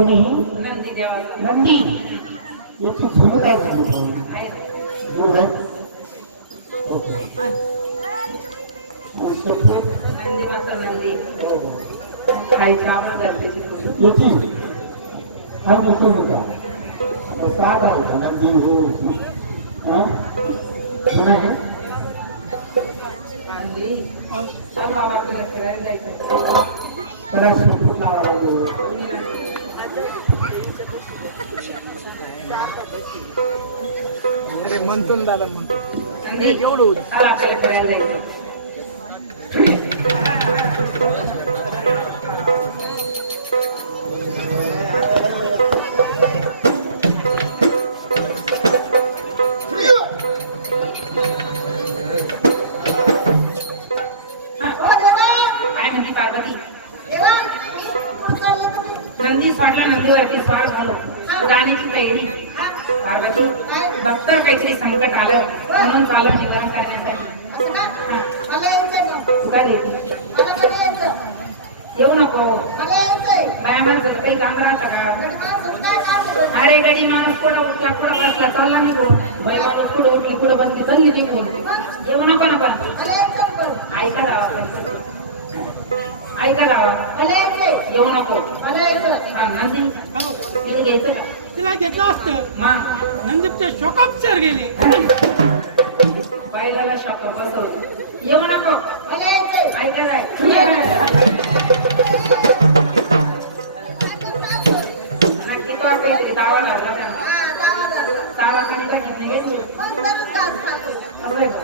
कोणी नंदी देवाचा नंदी याची जुनी काय सांगितलं आहे दूध आहे ओके आणि शेपूट नंदी माता नंदी हो हो खायची आपण करते याची काय मोठं होता आता साधा होता नंदी हो हा जुना आहे नंदी चाल बाबा आपल्याला फिरायला जायचं त्याला शेपूट लावा लागेल अरे म्हणतो ना दादा म्हणतो नंदी एवढं होतं चाल आपल्याला फिरायला जायचं काय म्हणती पार्वती नंदी स्वाटला नंदीवरती स्वार झालो जाण्याची तयारी पार्वती डॉक्टर काहीतरी संकट आलं म्हणून चालत निवारण करण्यासाठी तू काय देते येऊ नको बाया माणसाचं काही काम राहतं का अरे गडी माणूस कुठं उठला कुठं बसला चालला नाही कोण बाई माणूस कुठं उठली कुठं बसली चालली ते कोण येऊ नको ना पण ऐका रावा ऐका रावा येऊ नको नंदी तिथे घ्यायचं का तिला घेतलं असतं मा नंदीचे शोकापचार गेले बायला शॉक बसवली येऊ नको ऐका राय नक्की तो काहीतरी दावा लागला का सारा खाली घेतली घेतली असं आहे का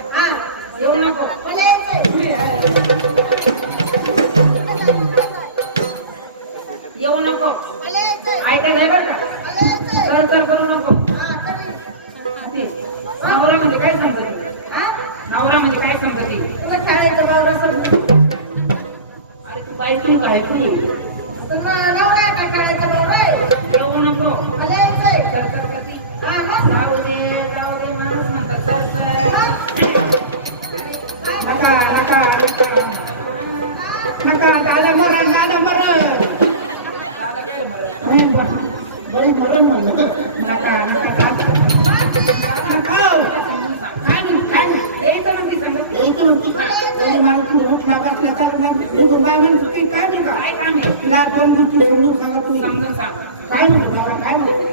येऊ नको येऊ नको ऐका नाही बरं का तर करू नको नवरा म्हणजे काय समजत नवरा म्हणजे काय समजते अरे तू बायकून काय तू येऊ नको जाऊ दे माणूस म्हणतात नका नका नका नका दादा मरण बरी मरण म्हणलं नका नका दादा नका यायचं म्हणते समजत यायची होती त्याची माणूस रूप लागत त्याच्यावर निघून जाऊन सुट्टी काय म्हणतो काय काम आहे तिला दोन गोष्टी समजून सांगा तुम्ही समजून सांग काय म्हणतो बाबा काय म्हणतो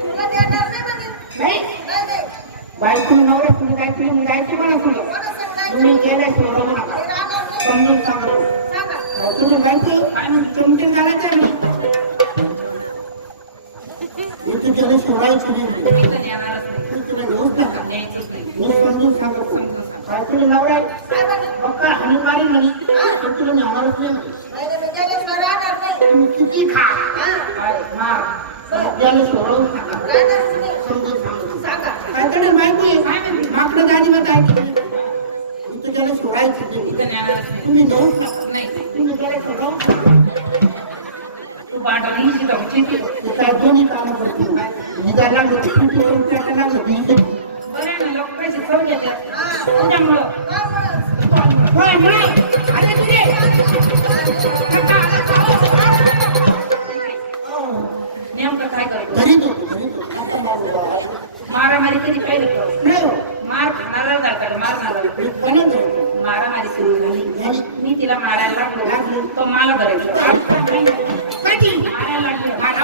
नाही बायको नवरा तुम्ही काय तुम्ही मी जायची म्हणा तुझं तुम्ही गेलाय सोडवू नका समजून सांगा तुम्ही जायचं काय म्हणते तुमचे जायचं नाही इथे त्याला सोडायचं नाही तिथं येणारच नाही तुला घेऊच नका न्यायचंच नाही मी समजून सांगतो काय तुला नवरा बघा हानिकारी नाही पण तुला मी आणारच नाही तुम्ही किती खा काय मार त्याला सोडवून सांगा समजून सांगा काहीतरी माहिती आहे आपलं गाडीमध्ये ऐकलं इथे त्याला सोडायचं नाही तिथं येणारच नाही तुम्ही घेऊच नका नाही तुम्ही त्याला सोडव तू भांडवली शिकव शिकव ते काय दोन्ही कामं करतो निघायला लागलं तुमची तुमच्या लागलं बरं आहे ना लोक पैसे खाऊ घेतात तुझ्यामुळं नेमकं काय करतो घरीच होतो आता मारू मारामारी कधी पाहिजे नाही हो मार खाणारा जातात मारणार कोणाच होतो मारामारी सुरू झाली मी तिला मारायला लागलो तो मला करायचं मारायला लागलो माझा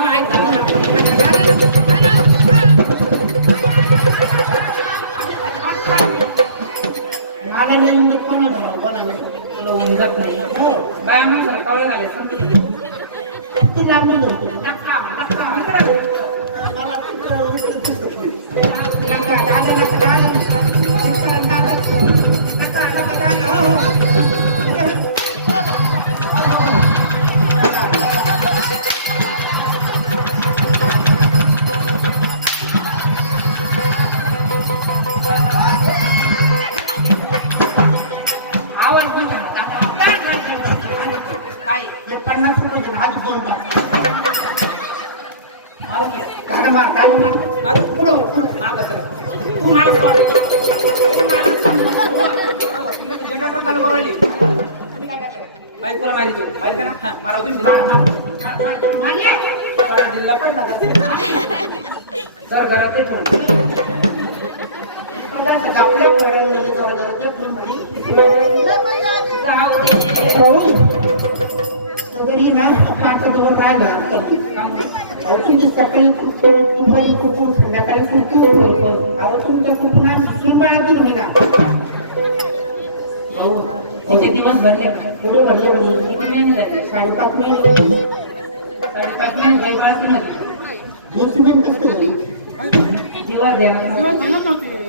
मला नाही उडत कोणाच कोणाला तुला उमजत नाही हो बाया माणसाला कवळ झाले समजत ती लागलं होतं नक्का नक्का नक्का आवाज बंद काय 50 रुपये भात कोणता माहिती मला दिला पण नाही. तर घरात येतो आपल्या करायला जाऊ दे. वगैरे ना पाचवर राहिला तुमची सकाळी दुपारी कुकूर संध्याकाळी कुकूर अहो तुमच्या कुकुरात शिंबाळाची महिना किती दिवस भरले का? पुढे भरले म्हणजे किती महिने झाले? 5.5 महिने 5.5 महिने काही बाळ पण नाही. मुस्लिम कसं होईल जीवा द्या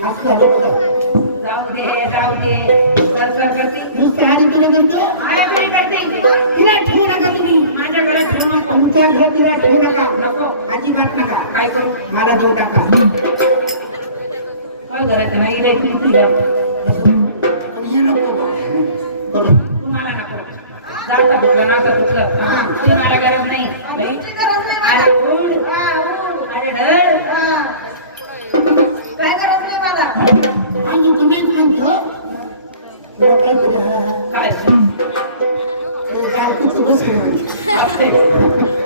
असं झालं का जाऊ दे कर करते नुसते आधी तुला करतो अरे बरी करते तिला ठेवू नका तुम्ही माझ्या घरात ठेवू नको. तुमच्या घरात तिला ठेवू नका नको अजिबात नका काय करू मला देऊ टाका काय घरात नाही राहायची तुला पण हे नको करू तुम्हाला नको जाता कुठलं नाता कुठलं ते मला गरज नाही अरे ऊन अरे ढळ काय गरज नाही मला आणि तुम्ही सांगतो तुला काय तुला काय काय कुठं बसू असते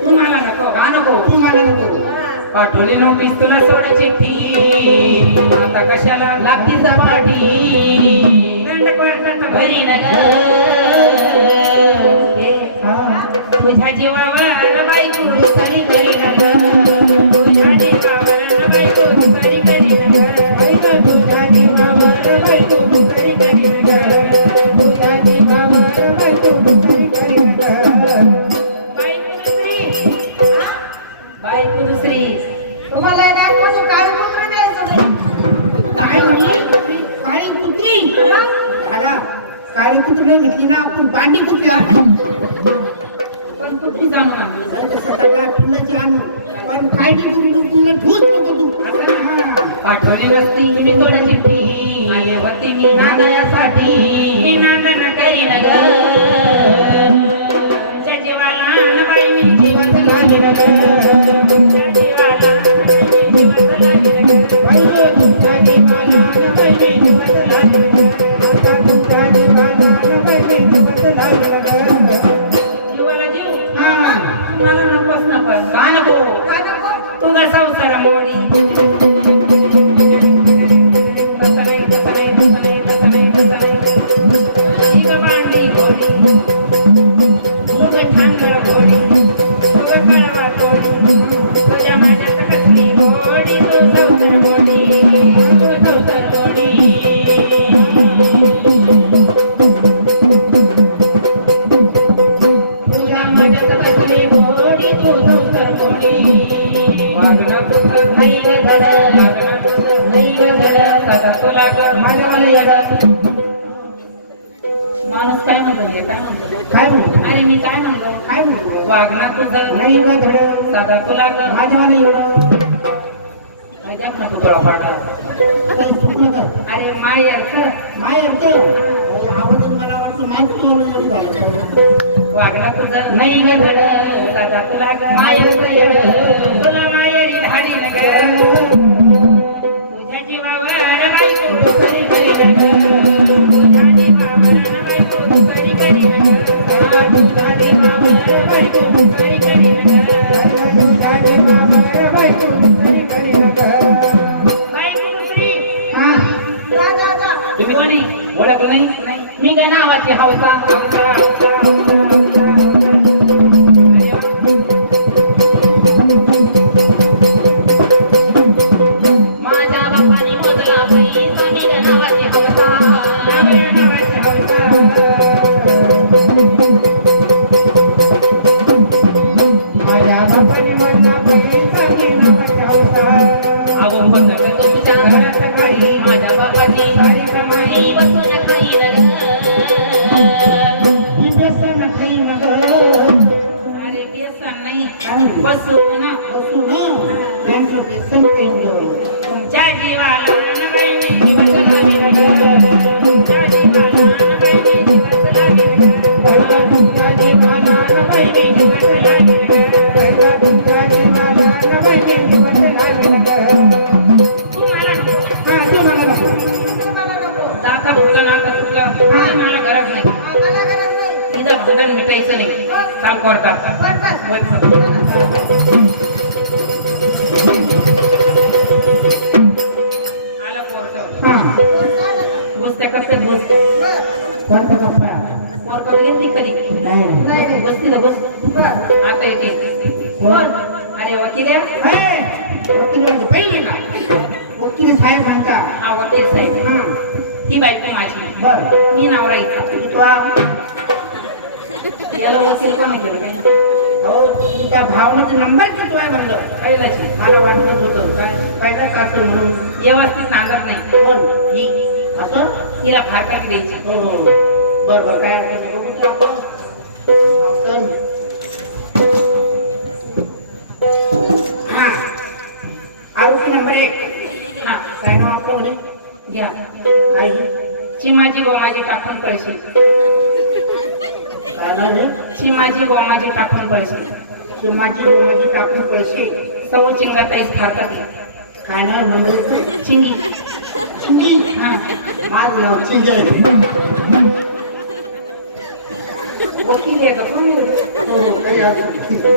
तुम्हाला नको का नको तुम्हाला नको पाठवली नोटीस तुला सोड चिठ्ठी आता कशाला लागती सपाटी दंड कोर्टात भरी न ग तुझ्या जीवावर बायको सरी करी न ग तुझ्या जीवावर बायको सरी करी न ग तुझ्या जीवावर बायको सरी करी न ग तुझ्या जीवावर बायको सरी करी न ग बायको दुसरी तुम्हाला नाही माझं काळी कुत्र द्यायचं नाही काय म्हणजे काळी कुत्री आला काळी कुत्री घेतली ना आपण बांडी कुठे पण कुठली जाणार सगळ्या फुलाची आणून पण काळी कुत्री तुला ठूस नको तू आता हा पाठवली नसती मी थोड्या चिठ्ठी आले होते मी नांदायासाठी मी नांदन करीन ग तुमच्या जीवाला न बाई मी जीवात लागेन ग तुमच्या जीवाला जीवात लागेन ग बाई तुमच्या जीवाला न बाई मी जीवात लागेन ग आता तुमच्या जीवाला न बाई मी जीवात लागेन ग जीवाला जीव हा मला नकोच नको का नको का नको तुझा संसार मोडी माणूस काय म्हणतो काय म्हणतो अरे मी काय म्हणतो काय म्हणतो वागणार तुझं नाही का धडं साधा तुला माझ्या मला एवढं माझ्या तुकडा पाडला काही चुकलं का अरे मायर माय येते आवडून मला वाटतं माहिती तोडून एवढं झालं पाहिजे वागणार तुझं नाही ग धड साधा तुला मायर तुला मायरी धाडी न ग तुझ्या जीवावर बायको सरी करी न ग तुझ्या जीवावर बायको सरी करी न ग तुझ्या जीवावर बायको सरी करी न ग तुझ्या जीवावर बायको सरी करी न ग बायको दुसरी हा जा जा जा तुम्ही कोणी ओळखलं नाही मी काय नावाची हवसा माझ्या बापाने मोजला पैसा मी काय नावाची हवसा नावाची हवसा माझ्या बापाने मोजला पैसा मी नावाची हवसा अहो बंद तुमच्या घरात काही माझ्या बापाची सारी कमाई बसून खाईन ही व्यसन काही न ग अरे बेसन नाही काय बसून बसू ना त्यांचं व्यसन पेंड तुमच्या जीवाला न बाई मी जीवत लागेन ग तुमच्या जीवाला न बाई मी जीवत लागेन ग तुमच्या जीवाला न बाई मी जीवत लागेन ग तुमच्या जीवाला न बाई मी जीवत लागेन ग तुम्हाला नको हा ते मला नको मला नको दाता फुटलं नाता फुटलं मला गरज नाही मला गरज नाही इथं भांडण मिटायचं नाही काम करतात बरं बरं. गेली कधी नाही नाही नाही बसती ना बस बर आता येते कोण अरे वकील आहे? वकील पहिले का वकील साहेब सांगता हा वकील साहेब हा ही बायको माझी बर मी नवरा इच्छा याला वकील कोणी केलं काय हो त्या भावनाचा नंबर किती आहे म्हणलं पहिल्याची मला वाटत होतं काय फायदा काढतो म्हणून व्यवस्थित सांगत नाही पण ही असं हिला फारकाची द्यायची हो हो बर बर काय अडचण नाही. बघू तर आपण हा आरोपी नंबर 1 हा काय नाव आपलं म्हणे घ्या काय चिमाजी गोमाजी टाकून पैसे काय नाव रे चिमाजी गोमाजी टाकून पैसे माझी टाकून पैसे सौ चिंगाताईस फारकाची काय नाव मंडळीचं चिंगी चिंगी हा माझं नाव चिंगे वकील आहे का कोण आहे? हो हो काही अडचण नाही.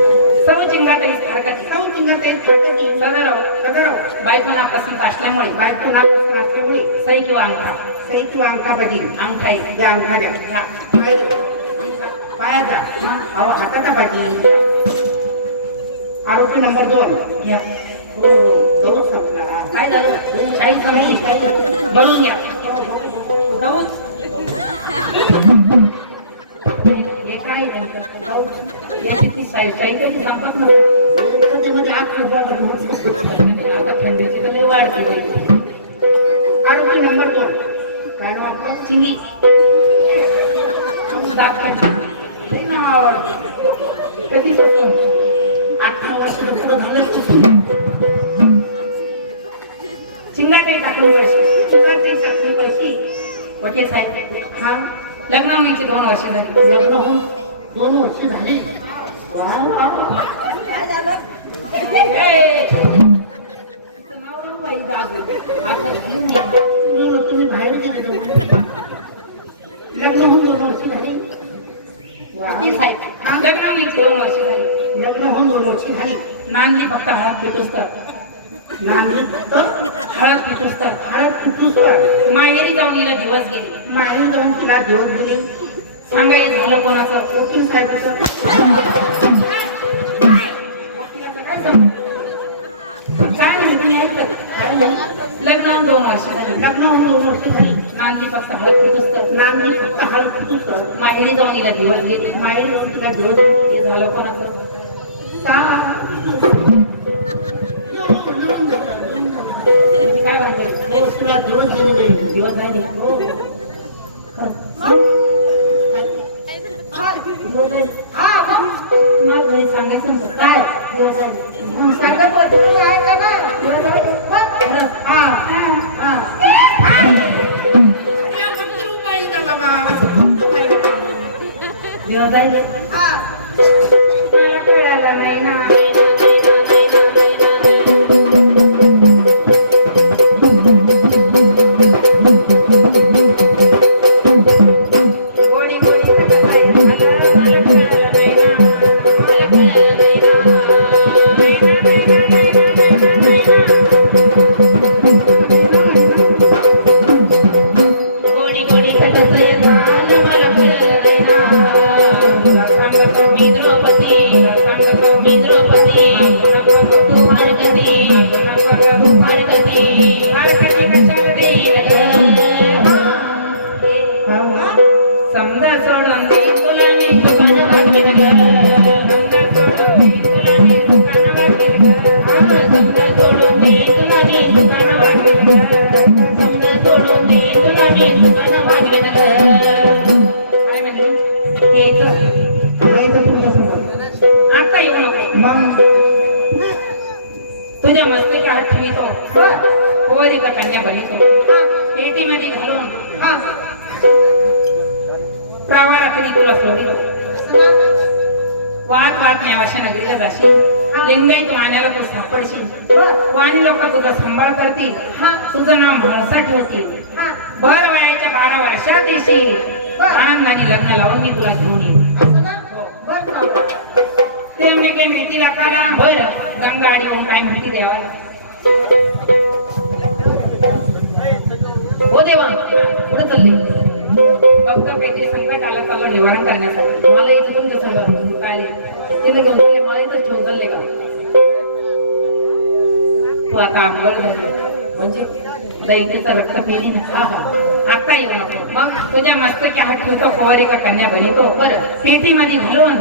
सौ चिंगाताईस फारकाची सौ चिंगाताई फाटकी सदराव बायको नापासून असल्यामुळे बायको नापासून असल्यामुळे सई किंवा अंगठा सई किंवा अंकाबाजी अंगठा आहे या अंका द्या पायाचा अहो हाताचा बाजी आरोपी नंबर 2 घ्या हो हो जाऊ सांगला काय झालं काही समजली काही बळून घ्या जाऊच हे काय नेमकं? जाऊच याची ती साई कधी संपत नव्हती कधी मध्ये आठ आता थंडीची तर लई वाढते बाई. आरोपी नंबर 2 काय नाव आपलं चिंगी दाखवायची लई नाव आवडतं कधीपासून 8 वर्ष पुढे झालं चिंगाटे टाकून पैसे चिंगाटे टाकून पैसे वकील साहेब हा लग्न होण्याची 2 वर्ष झाली लग्न होऊन 2 वर्ष झाली वा वा वा. तुम्ही बाहेर गेले तर लग्न होऊन 2 वर्ष झाली वा. लग्न होण्याची 2 वर्ष झाली लग्न होऊन 2 वर्ष झाली नांदी फक्त हळद पिटूस तर नांदी फक्त हळद पिटूस तर हळद पिटूस तर माहेरी जाऊन हिला दिवस गेले माहीन जाऊन तिला दिवस गेले सांगा हे झालं कोणाचं वकील साहेबाचं वकिलाचं काय जमलं? काय माहिती नाही ऐकलं काय नाही लग्न होऊन 2 वर्ष झाली लग्न होऊन 2 वर्ष झाली नांदी फक्त हळद पिटूस तर नांदी फक्त हळद पिटूस तर माहेरी जाऊन हिला दिवस गेले माहीन जाऊन तिला दिवस गेले हे झालं कोणाचं तुम्ही काय म्हणते हो तुला दिवस गेलेले दिवस झाले हो हा मग मला घरी सांगायचं नव्हतं. काय दिवस झाले सांगत होते तुम्ही ऐका ना मग हा हा दिवस झाले हा मला कळालं नाही ना गोडी गोडी कसं आहे? मला कळालं नाही ना. मला कळालं नाही ना. नाही ना, नाही ना, नाही ना, नाही ना, नाही ना. गोडी गोडी कसं आहे? मला कळालं नाही ना. तुला सांगतो मी द्रौपदी, तुला सांगतो मी द्रौपदी. तू फारकती, तू फारकती. फारकती कशाला देईल गं? समजा सोडून दे तुला मी दुकान वागवीन गं. समजा सोडून दे तुला मी दुकान वागवीन गं. समजा सोडून दे तुला मी दुकान वागवीन गं. समजा सोडून दे तुला मी दुकान वागवीन गं. काय म्हणली? यायचं तुमच्या समोर आता येऊ नको. मग तुझ्या मस्तकी हात ठेवितो ओरी का कन्या भरितो पेटीमध्ये घालून प्रवारातली तुला सोडितो वाट वाट न्यावाशा नगरीला जाशील लिंगायत वाण्याला तू सापडशील वाणी लोक तुझा सांभाळ करतील तुझं नाव म्हाळसा ठेवतील भर वयाच्या 12 वर्षात येशील आनंदाने लग्न लावून मी तुला घेऊन येईल ते म्हणे काही माहितीला करा बर गंगा आडी होऊन काय माहिती द्यावा हो देवा पुढे चालले फक्त काहीतरी संकट आलं त्याला निवारण करण्यासाठी मला इथं तुमच्या संग काय तिला घेऊन चालले मला इथं ठेवून चालले का तू आता आंघोळ म्हणजे दैतीचं रक्त पिली ना हा हा आता येऊ नको मग तुझ्या मस्तकी हात ठेवतो पोहरे का कन्या बनितो बरं पेटीमध्ये घालून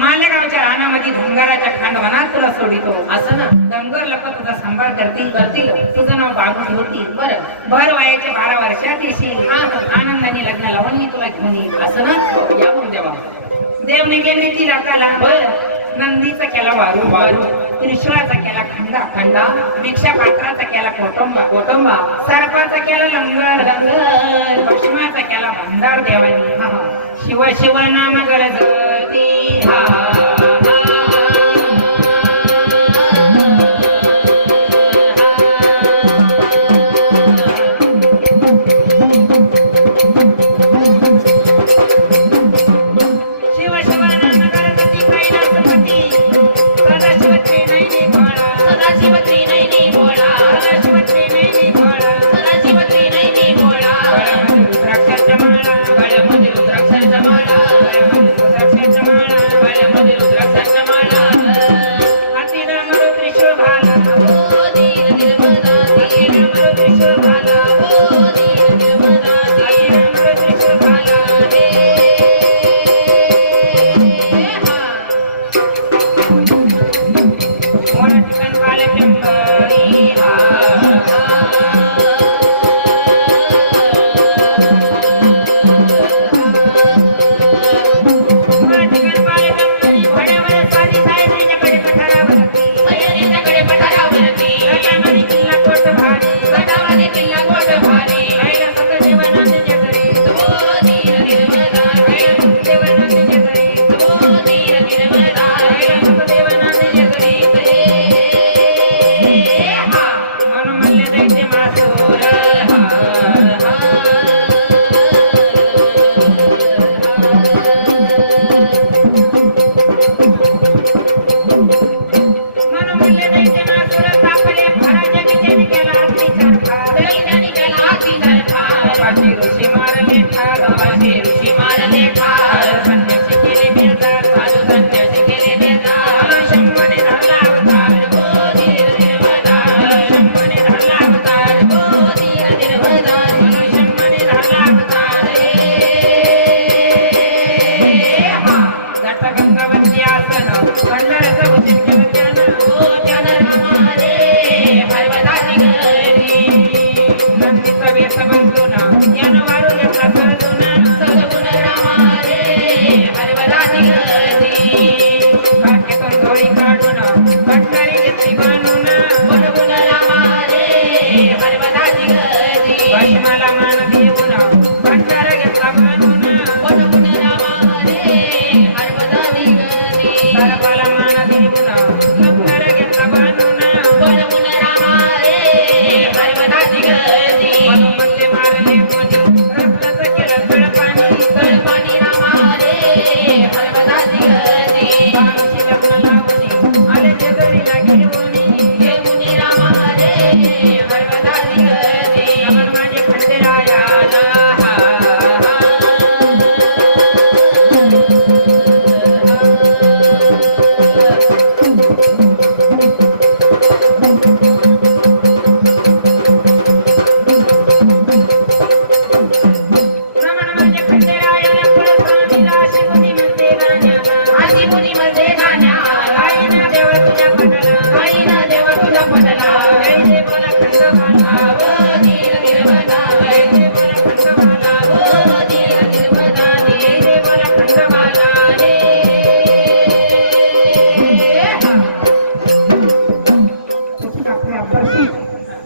मालेगावच्या रानामध्ये धनगराच्या खांडवनात तुला सोडितो असं ना धनगर लोक तुझा सांभाळ करतील तुझं नाव बाबू ठेवतील बरं भर वयाच्या 12 वर्षात येशील आनंदाने लग्न लावून मी तुला घेऊन येईल असं ना या म्हणून देवा देवने गेली ती राखाला बरं नंदीचा केला वारू त्रिशूळाचा केला खंडा भिक्षा पात्राचा केला कोटंबा सर्पाचा केला लंगर भस्माचा केला भंडार देवानी शिव नाम गरजती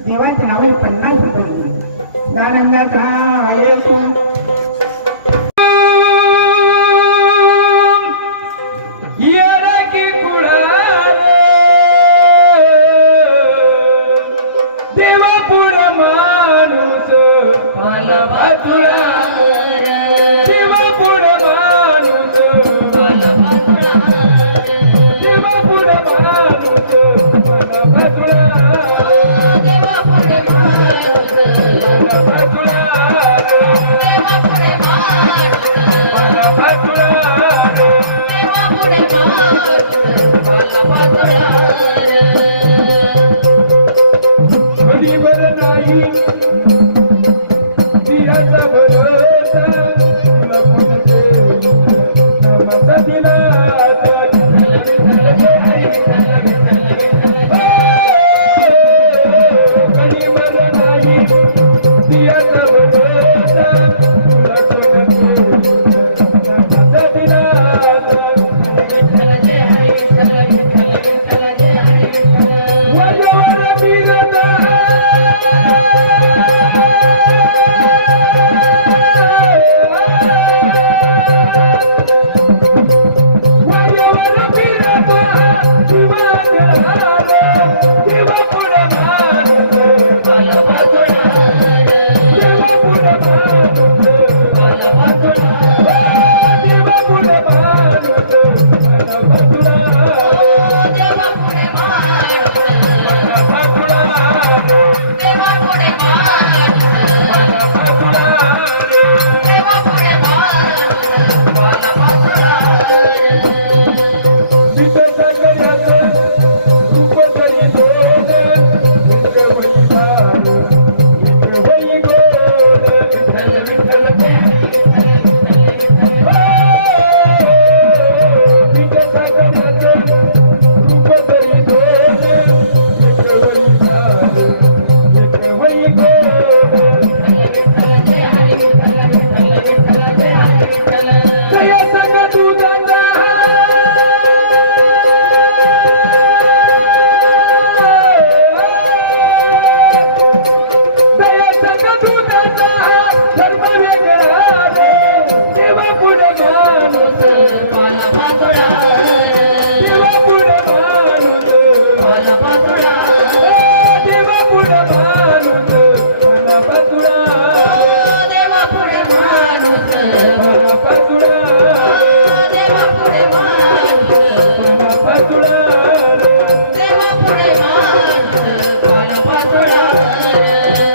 देवाच्या नावाने 50 रुपये आनंदाचा देवा पुढे गरीबर नाही दियाचा भरोसा तुला कोण देईल नामाचा दिला गरीबर नाही दियाचा भरोसा तुला कोण देईल नामाचा दिला वजवर बिरदा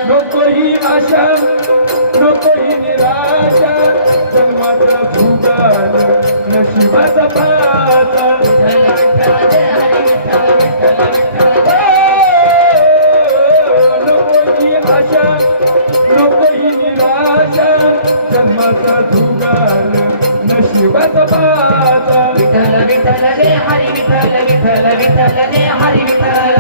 नको ही आशा नको ही निराशा जन्माचा भूगाल नशिबाचा पाता नको ही आशा नको ही निराशा जन्माचा भूगाल नशिबाचा पाता विठ्ठल विठ्ठल रे हरी विठ्ठल विठ्ठल विठ्ठल रे हरी विठ्ठल